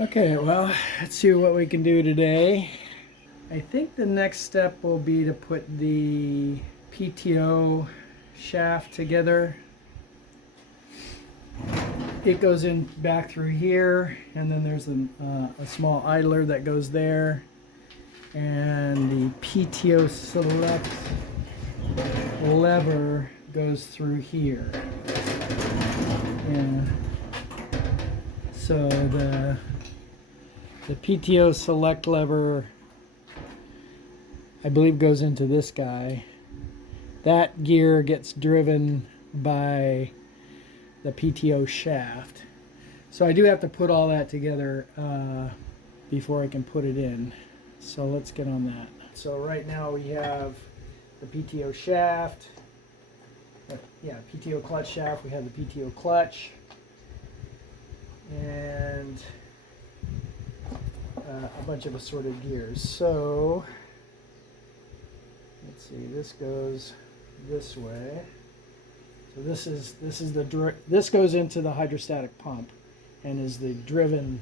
Okay, well, let's see what we can do today. I think the next step will be to put the PTO shaft together. It goes in back through here, and then there's a small idler that goes there, and the PTO select lever goes through here. And so the PTO select lever, I believe, goes into this guy. That gear gets driven by the PTO shaft. So I do have to put all that together before I can put it in. So let's get on that. So right now we have the PTO shaft. PTO clutch shaft. We have the PTO clutch. And a bunch of assorted gears. So let's see, this goes this way. So this goes into the hydrostatic pump and is the driven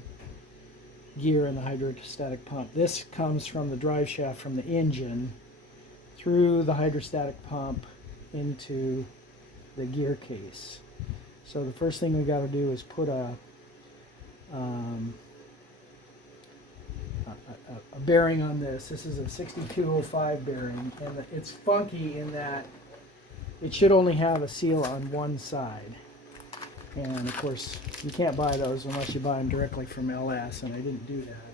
gear in the hydrostatic pump. This comes from the drive shaft from the engine through the hydrostatic pump into the gear case. So the first thing we got to do is put a bearing on this. This is a 6205 bearing, and it's funky in that it should only have a seal on one side. And of course, you can't buy those unless you buy them directly from LS, and I didn't do that.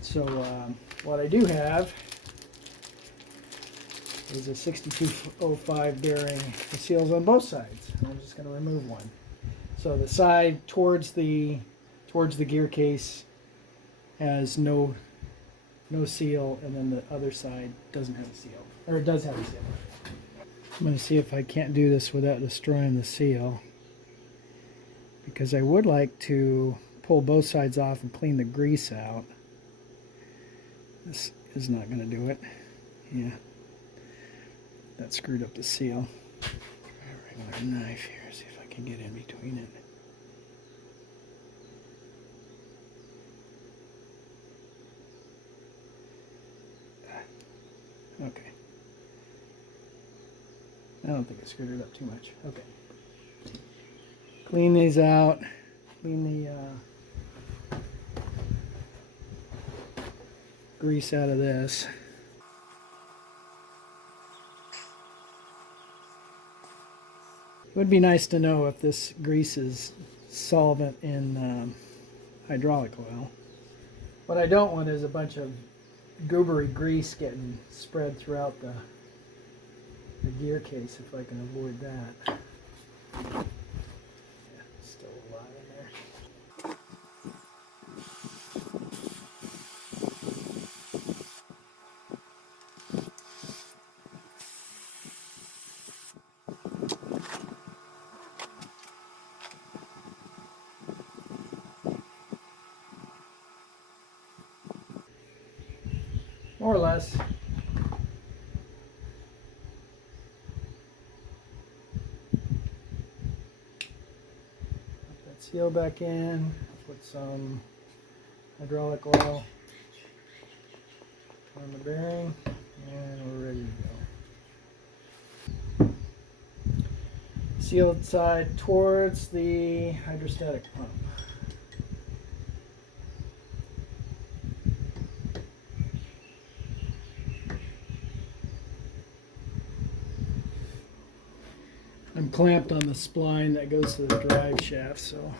So what I do have is a 6205 bearing. The seal's on both sides. I'm just going to remove one. So the side towards the gear case has no seal, and then the other side doesn't have a seal, or it does have a seal. I'm going to see if I can't do this without destroying the seal, because I would like to pull both sides off and clean the grease out. This is not going to do it. Yeah, that screwed up the seal. Try a regular knife here, see if I can get in between it. Okay. I don't think I screwed it up too much. Okay. Clean these out. Clean the grease out of this. It would be nice to know if this grease is solvent in hydraulic oil. What I don't want is a bunch of goobery grease getting spread throughout the gear case, if I can avoid that. Yeah, still a lot in there. More or less. Seal back in, put some hydraulic oil on the bearing, and we're ready to go. Sealed side towards the hydrostatic pump. I'm clamped on the spline that goes to the drive shaft, so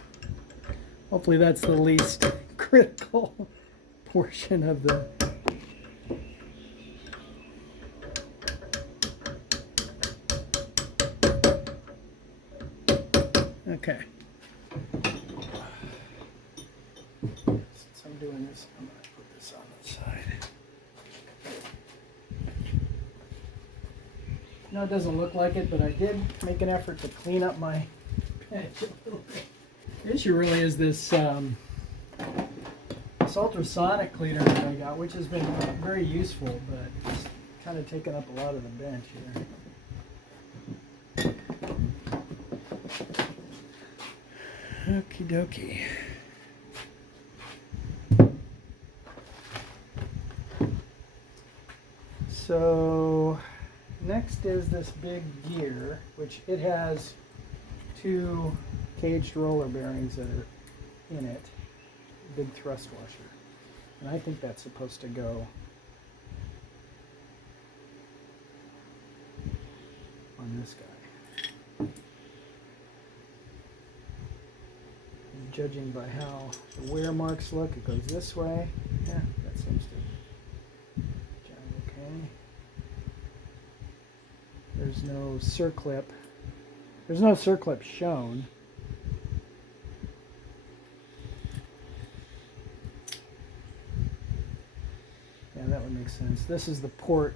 hopefully that's the least critical portion of the okay. Since I'm doing this, I'm going to put this on the side. No, it doesn't look like it, but I did make an effort to clean up my bench a little bit. The issue really is this ultrasonic cleaner that I got, which has been very useful, but it's kind of taken up a lot of the bench here. Okie dokie. So next is this big gear, which it has 2 caged roller bearings that are in it, big thrust washer. And I think that's supposed to go on this guy. And judging by how the wear marks look, it goes this way. Yeah, that seems to jive okay. There's no circlip. There's no circlip shown. Yeah, that would make sense. This is the port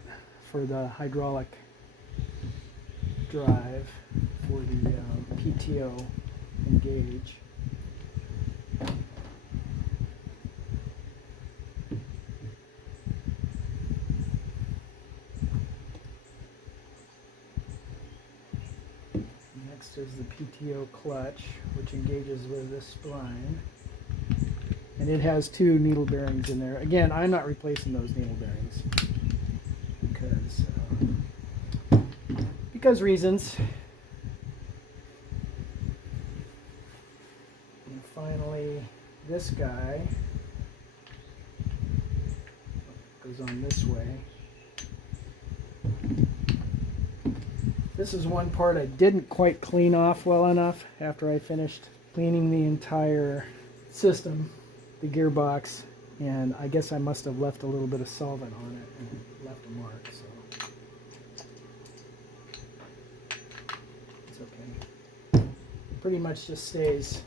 for the hydraulic drive for the PTO engage. Next is the PTO clutch, which engages with this spline. And it has 2 needle bearings in there. Again, I'm not replacing those needle bearings because reasons. And finally, this guy goes on this way. This is one part I didn't quite clean off well enough after I finished cleaning the entire system, the gearbox, and I guess I must have left a little bit of solvent on it and left a mark, so it's okay. Pretty much just stays.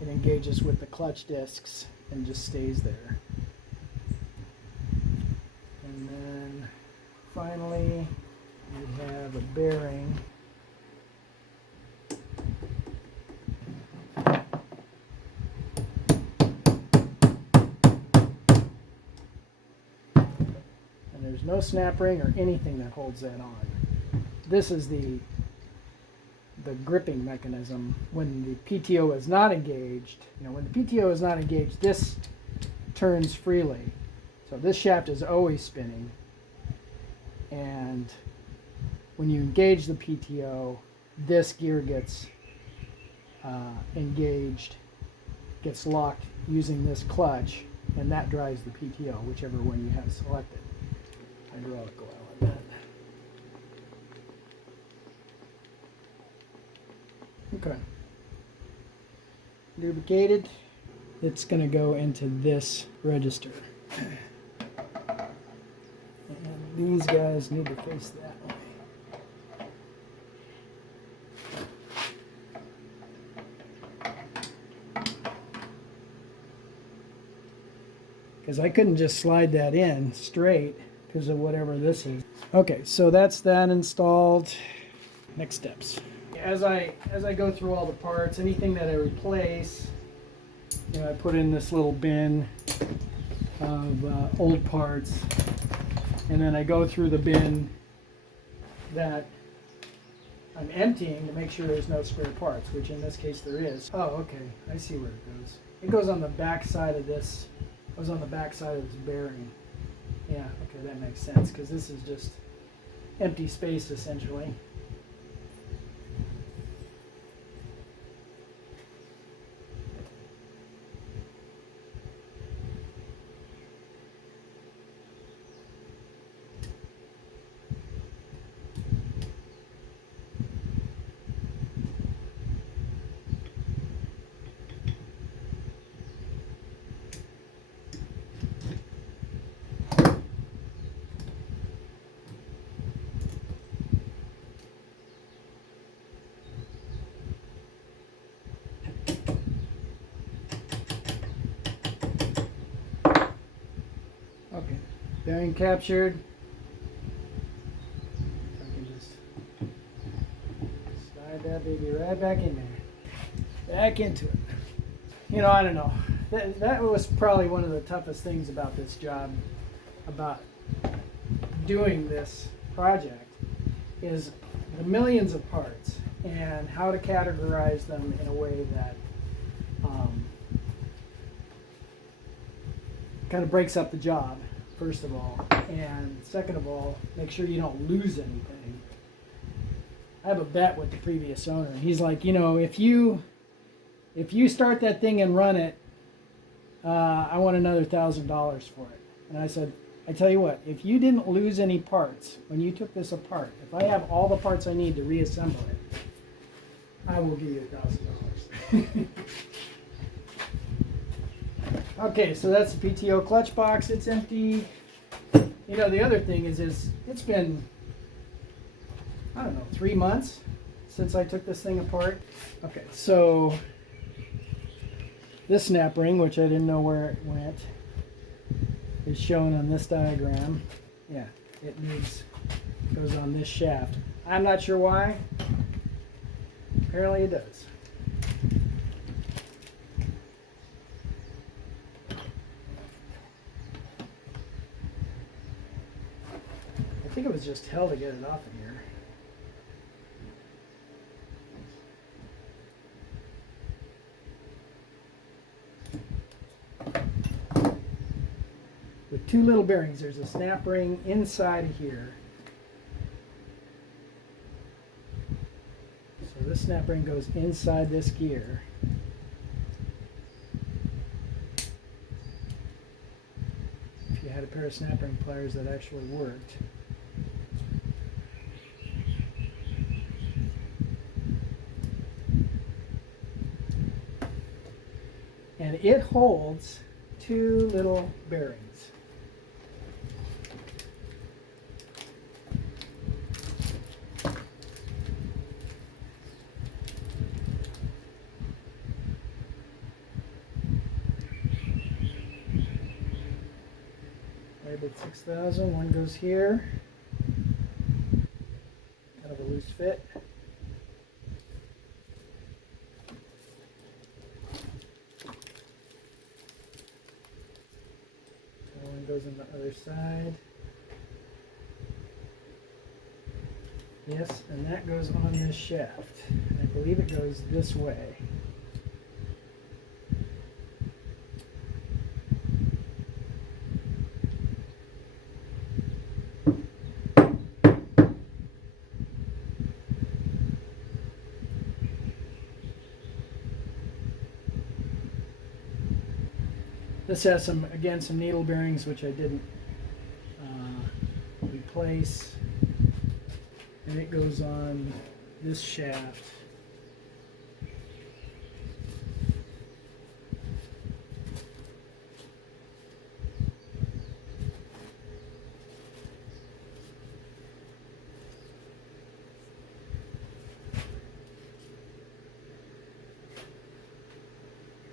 It engages with the clutch discs and just stays there. And then finally we have a bearing. And there's no snap ring or anything that holds that on. This is the gripping mechanism. When the PTO is not engaged, when the PTO is not engaged, this turns freely. So this shaft is always spinning. And when you engage the PTO, this gear gets engaged, gets locked using this clutch, and that drives the PTO, whichever one you have selected. Hydraulic oil on that. Okay. Lubricated. It's going to go into this register. And these guys need to face that way. Because I couldn't just slide that in straight because of whatever this is. Okay, so that's that installed. Next steps. As I go through all the parts, anything that I replace, I put in this little bin of old parts, and then I go through the bin that I'm emptying to make sure there's no spare parts, which in this case there is. Oh, okay, I see where it goes. It goes on the back side of this. It goes on the back side of this bearing. Yeah, okay, that makes sense because this is just empty space essentially. Okay, bearing captured. I can just slide that baby right back in there. Back into it. I don't know. That was probably one of the toughest things about this job, about doing this project, is the millions of parts and how to categorize them in a way that kind of breaks up the job, first of all. And second of all, make sure you don't lose anything. I have a bet with the previous owner. He's like, you know, if you start that thing and run it, I want another $1,000 for it. And I said, I tell you what, if you didn't lose any parts when you took this apart, if I have all the parts I need to reassemble it, I will give you $1,000. Okay, so that's the PTO clutch box. It's empty. You know, the other thing is it's been, I don't know, 3 months since I took this thing apart. Okay, so this snap ring, which I didn't know where it went, is shown on this diagram. Yeah, it goes on this shaft. I'm not sure why. Apparently it does. I think it was just hell to get it off of here. With two little bearings, there's a snap ring inside of here. So this snap ring goes inside this gear. If you had a pair of snap ring pliers that actually worked. And it holds two little bearings. Labeled 6,000, one goes here. Kind of a loose fit. One goes on the other side. Yes, and that goes on this shaft. And I believe it goes this way. This has some needle bearings which I didn't replace, and it goes on this shaft.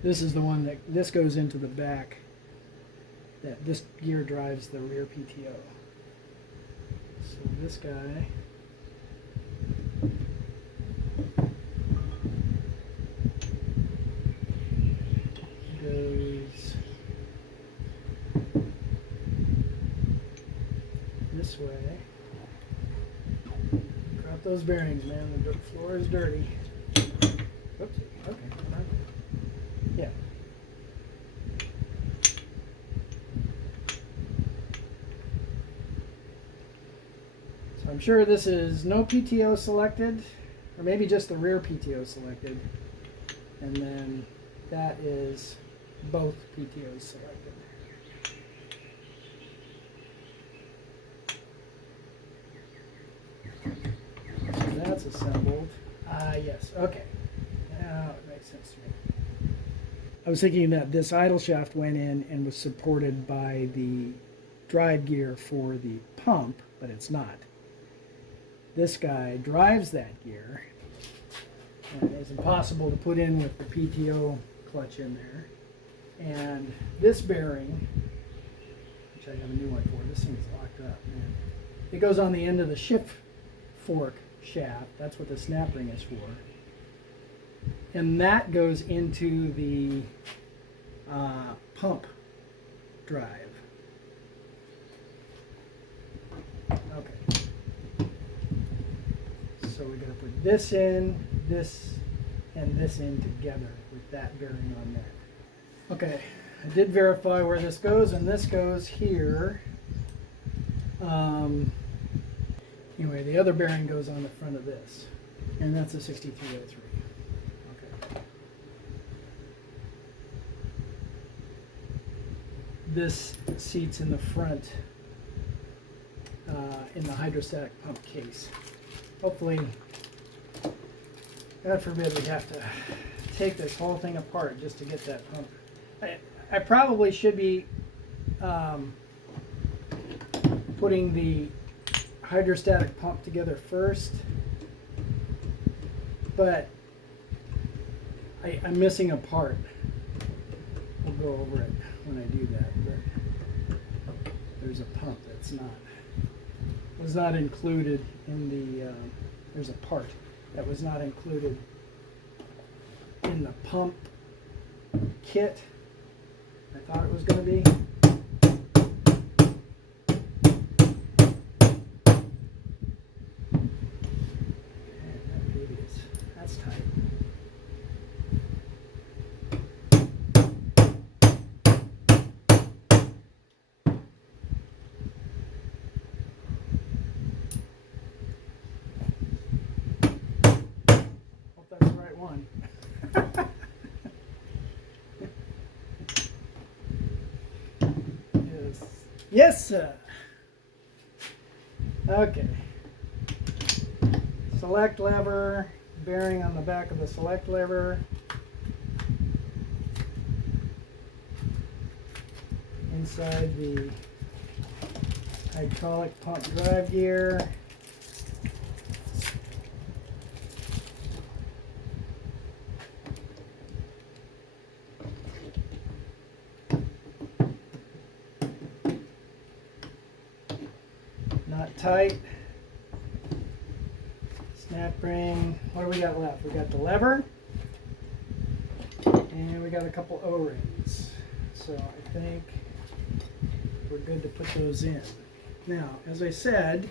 This is the one that, this goes into the back, that this gear drives the rear PTO. So this guy goes this way. Drop those bearings, man, the floor is dirty. Oops, okay. Yeah. So I'm sure this is no PTO selected, or maybe just the rear PTO selected, and then that is both PTOs selected. So that's assembled. Yes, okay. Now it makes sense to me. I was thinking that this idle shaft went in and was supported by the drive gear for the pump, but it's not. This guy drives that gear, and it's impossible to put in with the PTO clutch in there. And this bearing, which I have a new one for, this thing's locked up, man. It goes on the end of the shift fork shaft. That's what the snap ring is for. And that goes into the pump drive. Okay. So we're going to put this in, this, and this in together with that bearing on there. Okay, I did verify where this goes, and this goes here. Anyway, the other bearing goes on the front of this, and that's a 6303. Okay. This seats in the front in the hydrostatic pump case. Hopefully, God forbid we have to take this whole thing apart just to get that pump. I probably should be putting the hydrostatic pump together first, but I'm missing a part. We'll go over it when I do that, but there's a pump that's was not included in the there's a part that was not included in the pump kit. I thought it was going to be. That's tight. Hope that's the right one. Yes. Yes, sir. Okay. Select lever. Bearing on the back of the select lever. Inside the hydraulic pump drive gear. Not tight. Snap ring. What do we got left? We got the lever, and we got a couple O-rings. So I think we're good to put those in. Now, as I said,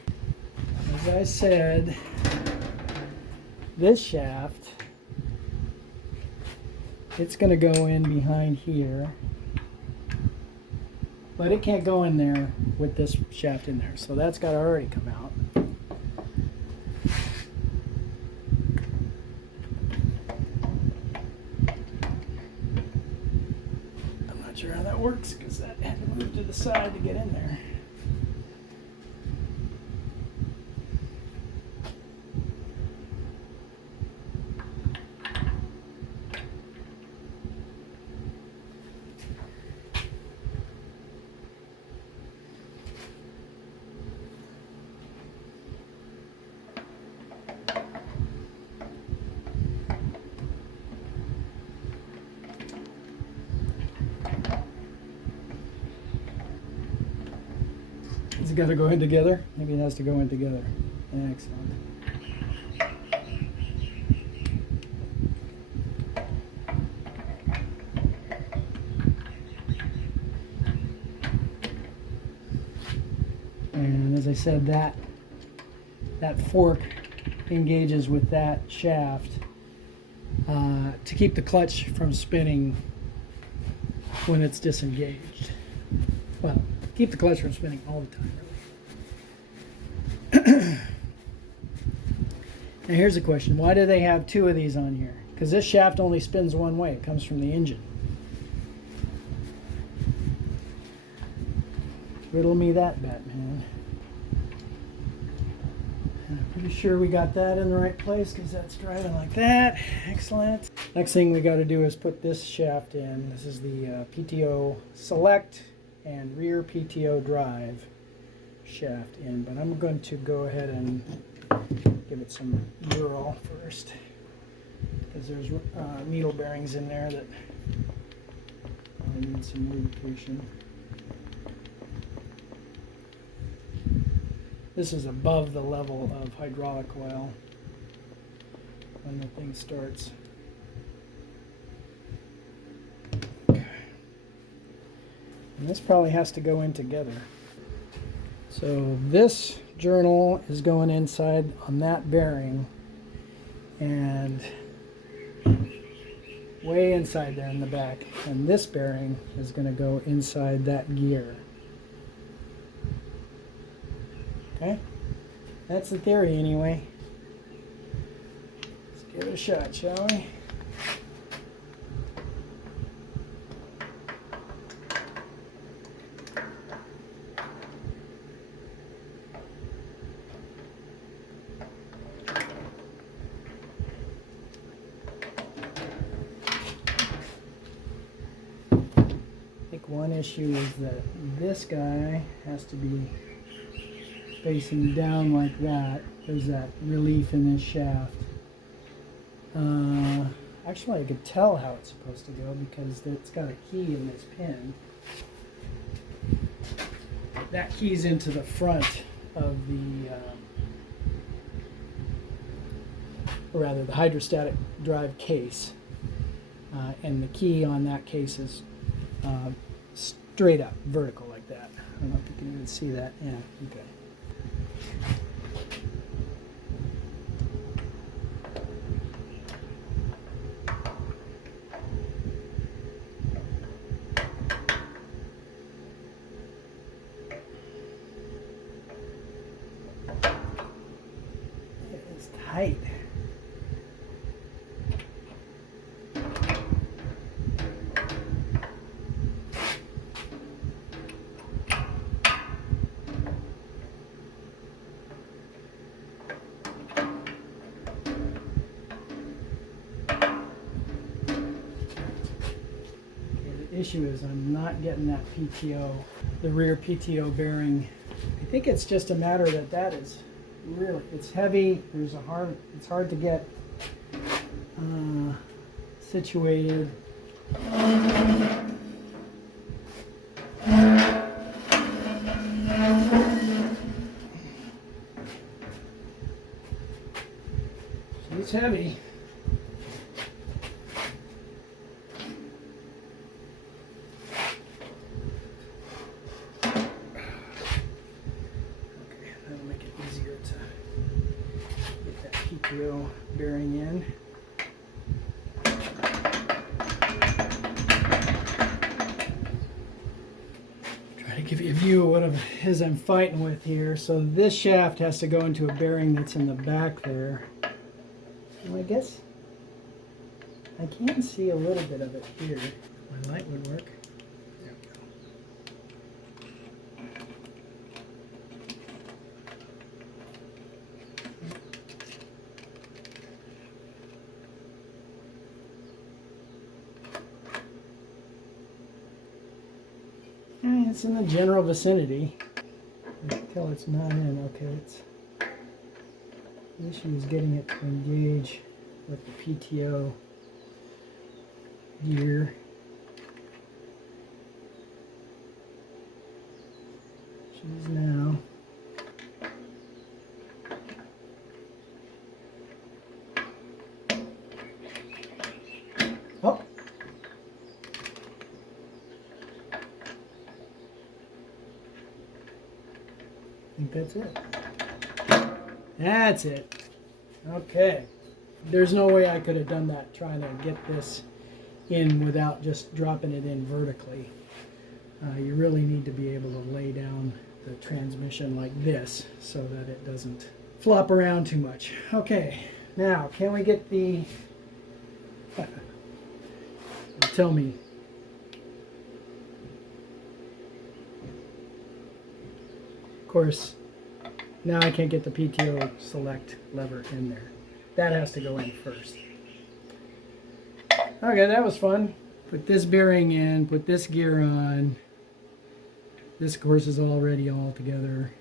this shaft, it's going to go in behind here, but it can't go in there with this shaft in there. So that's got to already come out. Sure how that works because that had to move to the side to get in there. Has it got to go in together? Maybe it has to go in together. Excellent. And as I said, that fork engages with that shaft to keep the clutch from spinning when it's disengaged. Well, keep the clutch from spinning all the time, really. Now here's a question. Why do they have two of these on here? Because this shaft only spins one way. It comes from the engine. Riddle me that, Batman. And I'm pretty sure we got that in the right place because that's driving like that. Excellent. Next thing we got to do is put this shaft in. This is the PTO select and rear PTO drive shaft in, but I'm going to go ahead and give it some Ural first because there's needle bearings in there that probably need some lubrication. This is above the level of hydraulic oil when the thing starts. And this probably has to go in together. So this journal is going inside on that bearing, and way inside there in the back, and this bearing is going to go inside that gear. Okay, that's the theory anyway. Let's give it a shot, shall we? One issue is that this guy has to be facing down like that. There's that relief in this shaft. Actually, I could tell how it's supposed to go because it's got a key in this pin. That key's into the front of the, or rather the hydrostatic drive case. And the key on that case is straight up, vertical like that. I don't know if you can even see that. Yeah, okay. It is tight. Issue is I'm not getting that PTO, the rear PTO bearing. I think it's just a matter that is really, it's heavy. It's hard to get situated. It's heavy. PTO bearing in. Try to give you a view of what it is I'm fighting with here. So this shaft has to go into a bearing that's in the back there. And I guess I can see a little bit of it here. My light would work. There we go. It's in the general vicinity until it's not in. Okay, the issue is getting it to engage with the PTO gear. She's now. Oh. I think that's it. That's it. Okay. There's no way I could have done that trying to get this in without just dropping it in vertically. You really need to be able to lay down the transmission like this so that it doesn't flop around too much. Okay, now can we get the... Tell me. Of course, now I can't get the PTO select lever in there. That has to go in first. Okay, that was fun. Put this bearing in, put this gear on. This, of course, is already all together.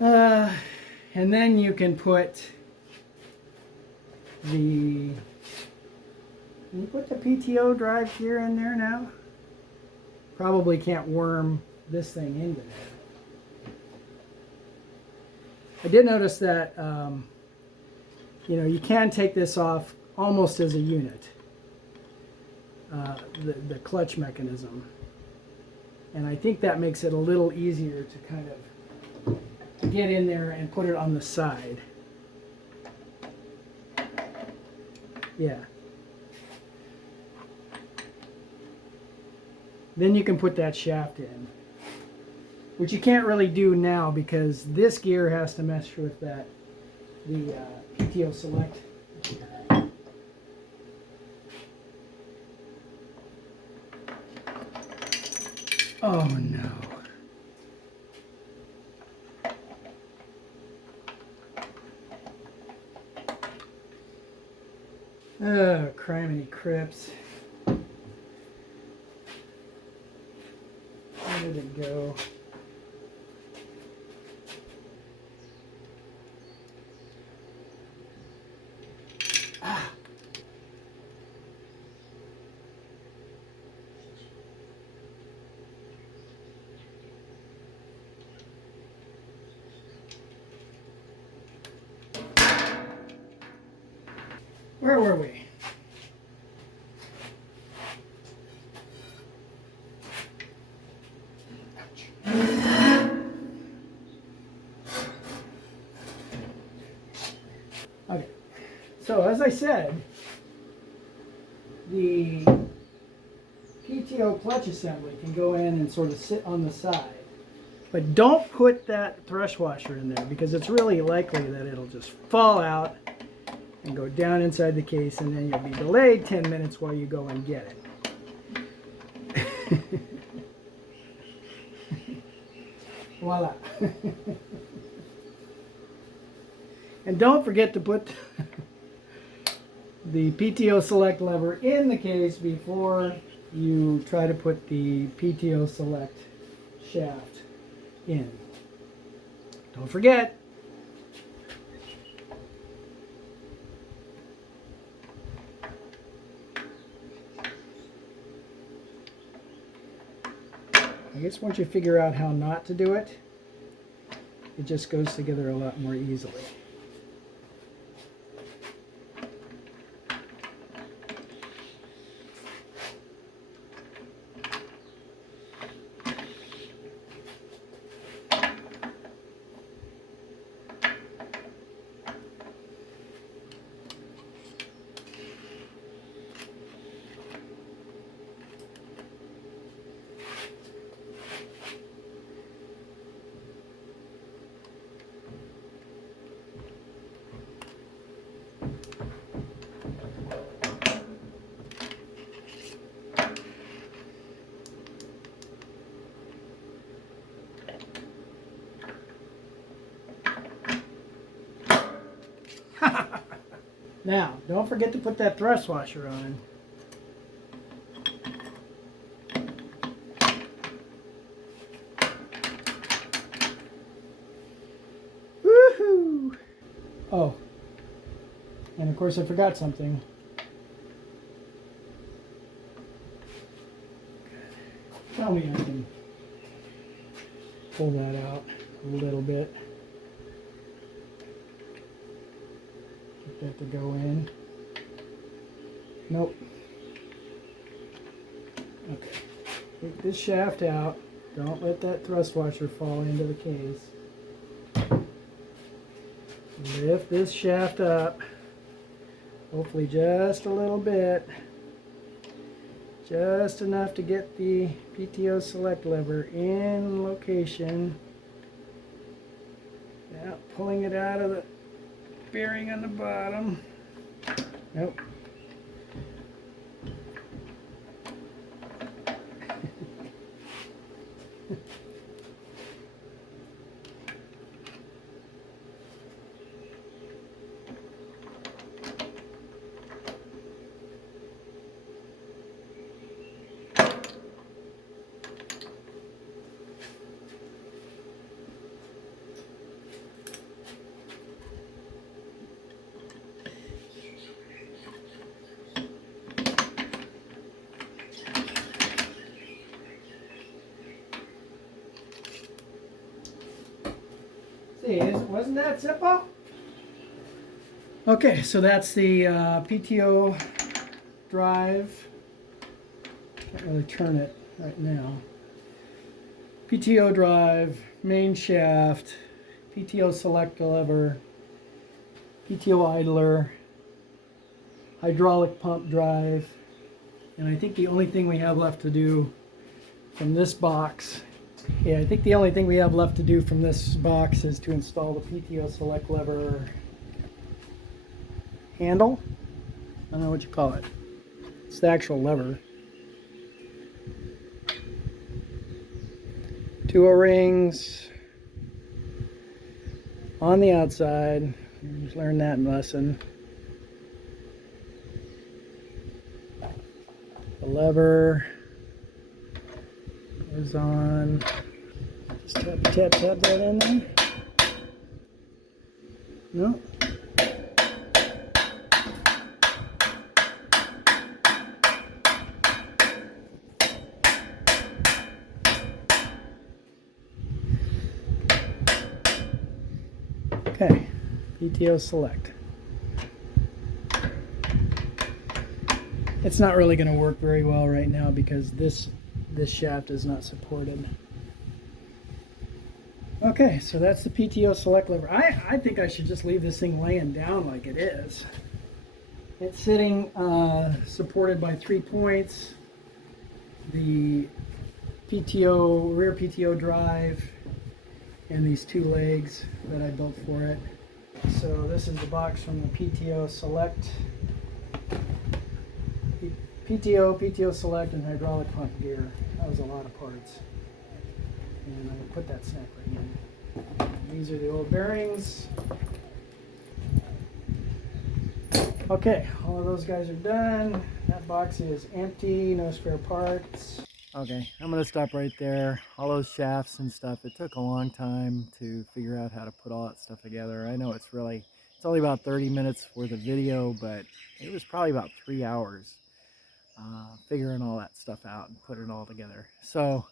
And then you can put the... Can you put the PTO drive gear in there now? Probably can't worm this thing into there. I did notice that, you know, you can take this off almost as a unit, the clutch mechanism. And I think that makes it a little easier to kind of get in there and put it on the side. Yeah. Then you can put that shaft in, which you can't really do now because this gear has to mesh with the PTO Select. Oh no. Oh, criminy crips. Where did it go? Ah. Where were we? Okay, so as I said, the PTO clutch assembly can go in and sort of sit on the side. But don't put that thrust washer in there because it's really likely that it'll just fall out and go down inside the case, and then you'll be delayed 10 minutes while you go and get it. Voila. And don't forget to put the PTO Select lever in the case before you try to put the PTO Select shaft in. Don't forget. I guess once you figure out how not to do it, it just goes together a lot more easily. Now, don't forget to put that thrust washer on. Woohoo! Oh, and of course I forgot something. Tell me I can pull that out a little bit. Get that to go in. Nope. Okay. Take this shaft out. Don't let that thrust washer fall into the case. Lift this shaft up. Hopefully just a little bit. Just enough to get the PTO Select lever in location. Yeah, pulling it out of the bearing on the bottom. Nope. See, wasn't that simple? Okay, so that's the PTO drive. Can't really turn it right now. PTO drive, main shaft, PTO Select lever, PTO idler, hydraulic pump drive. And I think the only thing we have left to do from this box, yeah, I think the only thing we have left to do from this box is to install the PTO select lever handle. I don't know what you call it. It's the actual lever. 2 O-rings on the outside. Just learned that lesson. The lever is on. Just tap that in there. No. Okay, PTO select. It's not really going to work very well right now because this shaft is not supported. Okay, so that's the PTO select lever. I think I should just leave this thing laying down like it is. It's sitting supported by 3 points. The PTO, rear PTO drive, and these 2 legs that I built for it. So this is the box from the PTO select. PTO select and hydraulic pump gear. That was a lot of parts. And I'm going to put that snap ring in. These are the old bearings. Okay, all of those guys are done. That box is empty, no spare parts. Okay, I'm going to stop right there. All those shafts and stuff, it took a long time to figure out how to put all that stuff together. I know it's only about 30 minutes worth of video, but it was probably about 3 hours figuring all that stuff out and putting it all together. So,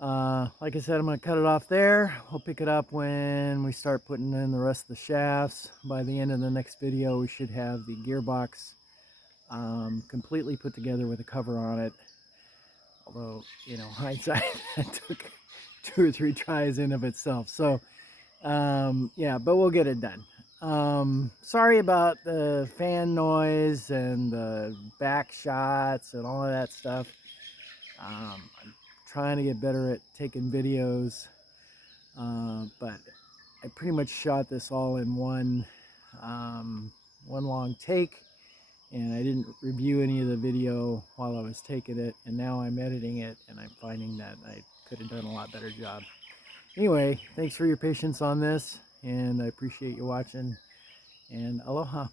like I said, I'm going to cut it off there. We'll pick it up when we start putting in the rest of the shafts. By the end of the next video, we should have the gearbox completely put together with a cover on it. Although, you know, hindsight, that took 2 or 3 tries in of itself. So, yeah, but we'll get it done. Sorry about the fan noise and the back shots and all of that stuff. I'm trying to get better at taking videos, but I pretty much shot this all in one long take, and I didn't review any of the video while I was taking it, and now I'm editing it and I'm finding that I could have done a lot better job. Anyway, thanks for your patience on this, and I appreciate you watching, and aloha.